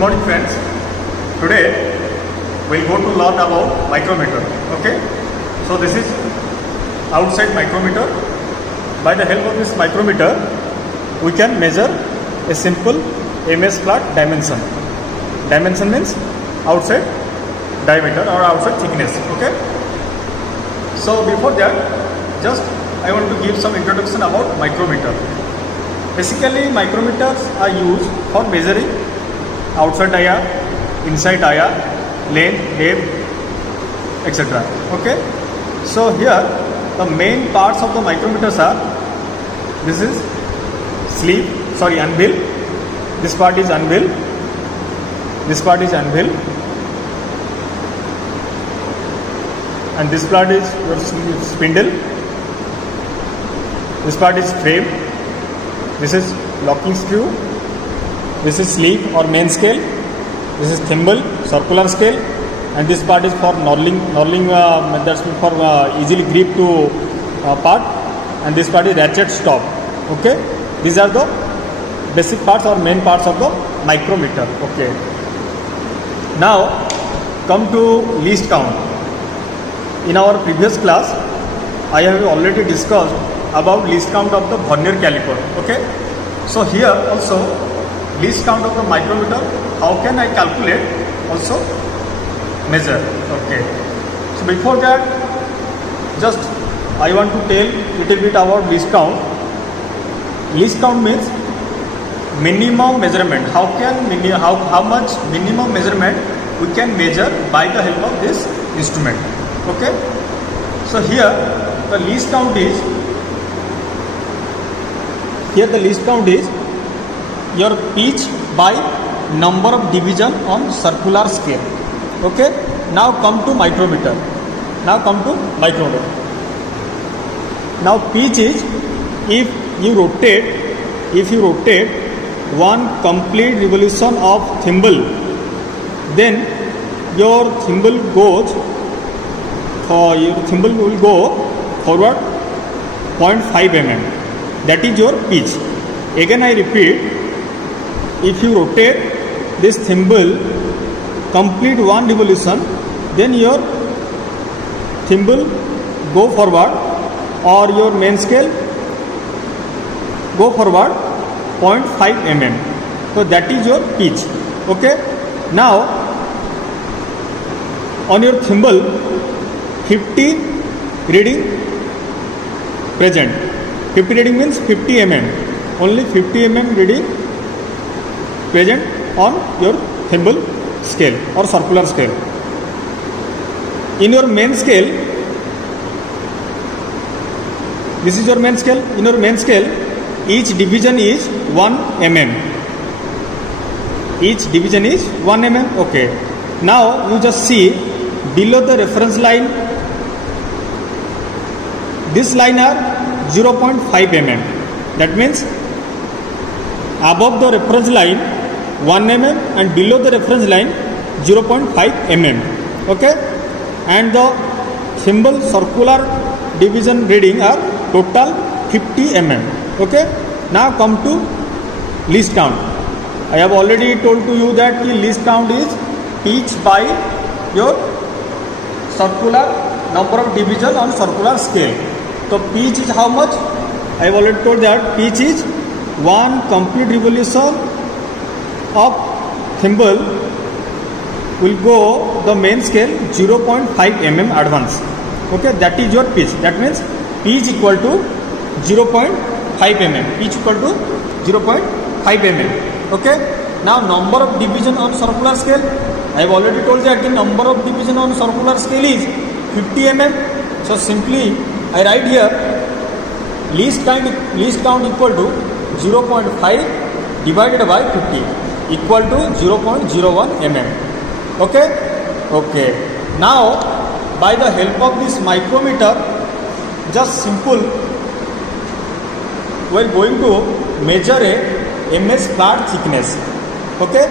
morning friends. Today we'll go to learn about micrometer. Okay, so this is outside micrometer. By the help of this micrometer we can measure a simple MS flat dimension. Dimension means outside diameter or outside thickness. Okay, so before that just I want to give some introduction about micrometer. Basically micrometers are used for measuring outside dia, inside dia, length, depth, etc. Okay, so here the main parts of the micrometers are, this is anvil, this part is anvil, this part is anvil, and this part is your spindle, this part is frame, this is locking screw, this is sleeve or main scale, this is thimble, circular scale, and this part is for knurling, that's for easily grip to part, and this part is ratchet stop. Okay, these are the basic parts or main parts of the micrometer. Okay, now come to least count. In our previous class I have already discussed about least count of the vernier caliper. Okay, so here also least count of the micrometer, how can I calculate, also measure. Okay, so before that just I want to tell little bit about least count. Least count means minimum measurement. How much minimum measurement we can measure by the help of this instrument. Okay, so here the least count is, your pitch by number of division on circular scale. Okay, now come to micrometer. Now pitch is, if you rotate one complete revolution of thimble, then your thimble will go forward 0.5 mm. That is your pitch. Again I repeat, if you rotate this thimble complete one revolution, then your thimble go forward, or your main scale go forward 0.5 mm. So that is your pitch. Okay, now on your thimble 50 reading present. 50 reading means 50 mm. Only 50 mm reading present on your thimble scale or circular scale. In your main scale, this is your main scale. In your main scale, each division is 1 mm. Each division is 1 mm. Okay. Now you just see below the reference line, this line are 0.5 mm. That means above the reference line 1 mm and below the reference line 0.5 mm. Okay, and the thimble circular division reading are total 50 mm. Okay, now come to least count. I have already told to you that the least count is pitch by your circular number of division on circular scale. So pitch is how much? I have already told that pitch is one complete revolution of thimble will go the main scale 0.5 mm advance. Okay, that is your pitch. That means pitch equal to 0.5 mm. Pitch equal to 0.5 mm. Okay, now number of division on circular scale, I have already told that the number of division on circular scale is 50 mm. So simply I write here least count equal to 0.5 divided by 50 equal to 0.01 mm. Okay, now by the help of this micrometer, just simple, we are going to measure a MS flat thickness. Okay,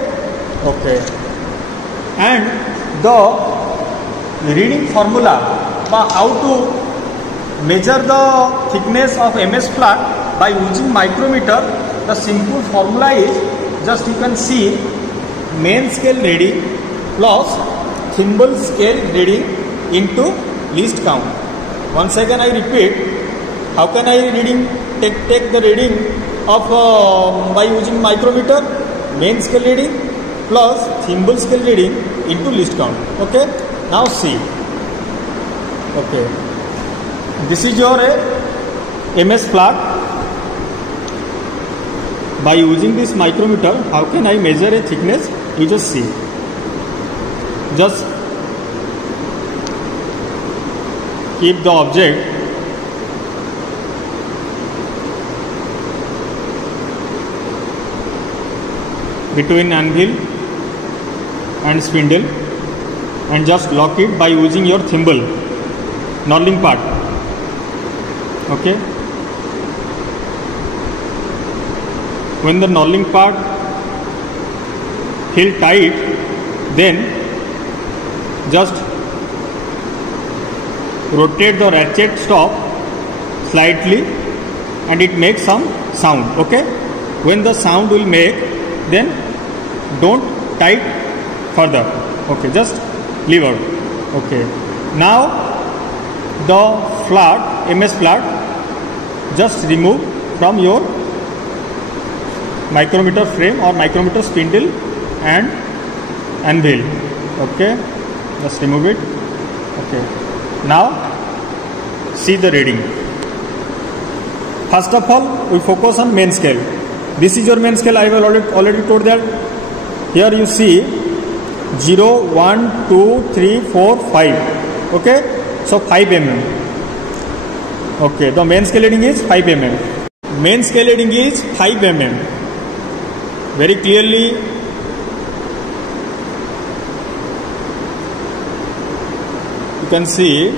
and the reading formula, how to measure the thickness of MS flat by using micrometer, the simple formula is, just you can see main scale reading plus thimble scale reading into least count. Once again I repeat, how can I take the reading of by using micrometer? Main scale reading plus thimble scale reading into least count. Okay, now see. Okay, this is your MS flat. By using this micrometer, how can I measure a thickness? You just see. Just keep the object between anvil and spindle and just lock it by using your thimble knurling part. Okay, when the knurling part feel tight, then just rotate the ratchet stop slightly and it makes some sound. Okay, when the sound will make, then don't tight further. Okay, just leave out. Okay, now the flat, MS flat, just remove from your micrometer frame or micrometer spindle and anvil. Okay, just remove it. Okay, now see the reading. First of all, we focus on main scale. This is your main scale. I have already told that. Here you see 0, 1, 2, 3, 4, 5. Okay, so 5 mm. Okay, the main scale reading is 5 mm. Main scale reading is 5 mm. Very clearly you can see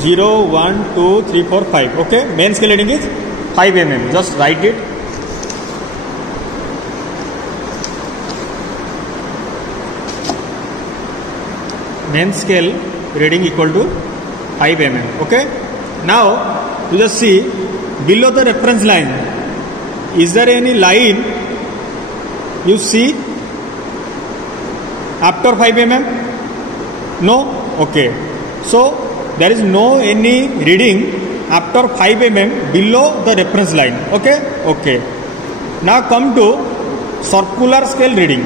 0, 1, 2, 3, 4, 5. Okay, main scale reading is 5 mm. Just write it. Main scale reading equal to 5 mm. Okay, now you just see below the reference line. Is there any line you see after 5 mm? No. Okay, so there is no any reading after 5 mm below the reference line. Okay. Okay, now come to circular scale reading.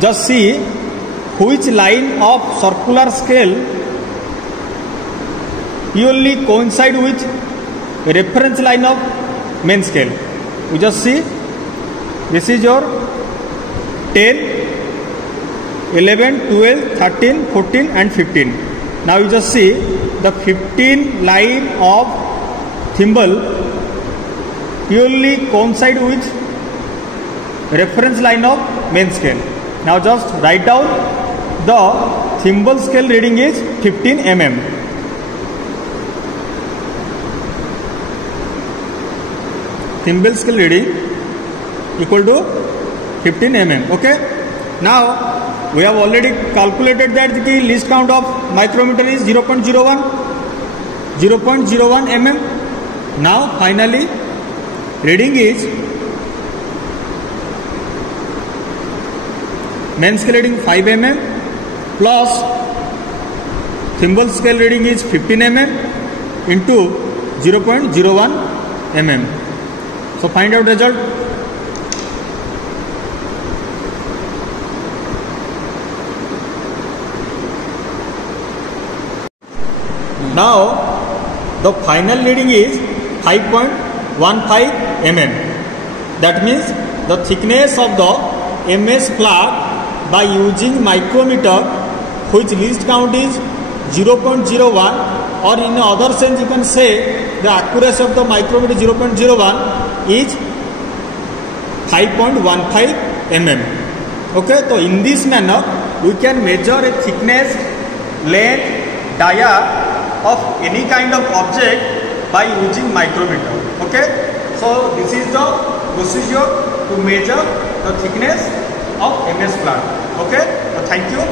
Just see which line of circular scale purely coincide with reference line of main scale. You just see, this is your 10, 11, 12, 13, 14 and 15. Now you just see the 15 line of thimble purely coincide with reference line of main scale. Now just write down the thimble scale reading is 15 mm. Thimble scale reading equal to 15 mm. Okay, now we have already calculated that the least count of micrometer is 0.01 mm. Now finally reading is main scale reading 5 mm plus thimble scale reading is 15 mm into 0.01 mm. So find out result. Now the final reading is 5.15 mm. That means the thickness of the MS flat by using micrometer, which least count is 0.01, or in other sense you can say the accuracy of the micrometer 0.01 is 5.15 mm. Okay, so in this manner we can measure a thickness, length, dia of any kind of object by using micrometer. Okay, so this is the procedure to measure the thickness of MS flat. Okay, so thank you.